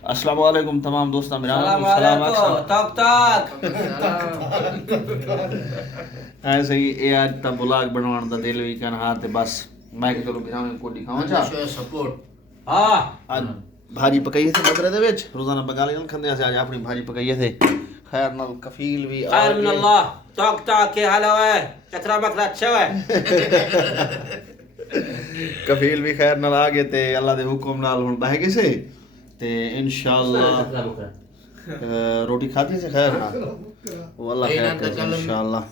अस्सलाम वालेकुम तमाम दोस्तों मेरा सलाम सलाम वालेकुम तक तक ऐसे ही ये आज ता ब्लॉग बनवाने दा दिल भी कर हां ते बस मैं कि चलो बिना में को दिखाऊं चा सपोर्ट हां आज भाजी पकाई थे बकरे दे विच रोजाना बगाली नाल खंदे से आज अपनी भाजी पकाई थे खैर नाल कफील भी खैर मिन अल्लाह तक तक के हाल है चकरा बकरा अच्छा है कफील भी खैर नाल आ गए ते अल्लाह दे हुक्म नाल हुन बह गए से ते इंशाअल्लाह रोटी खाती से खैर ना वो अल्लाह खैर करे इंशाअल्लाह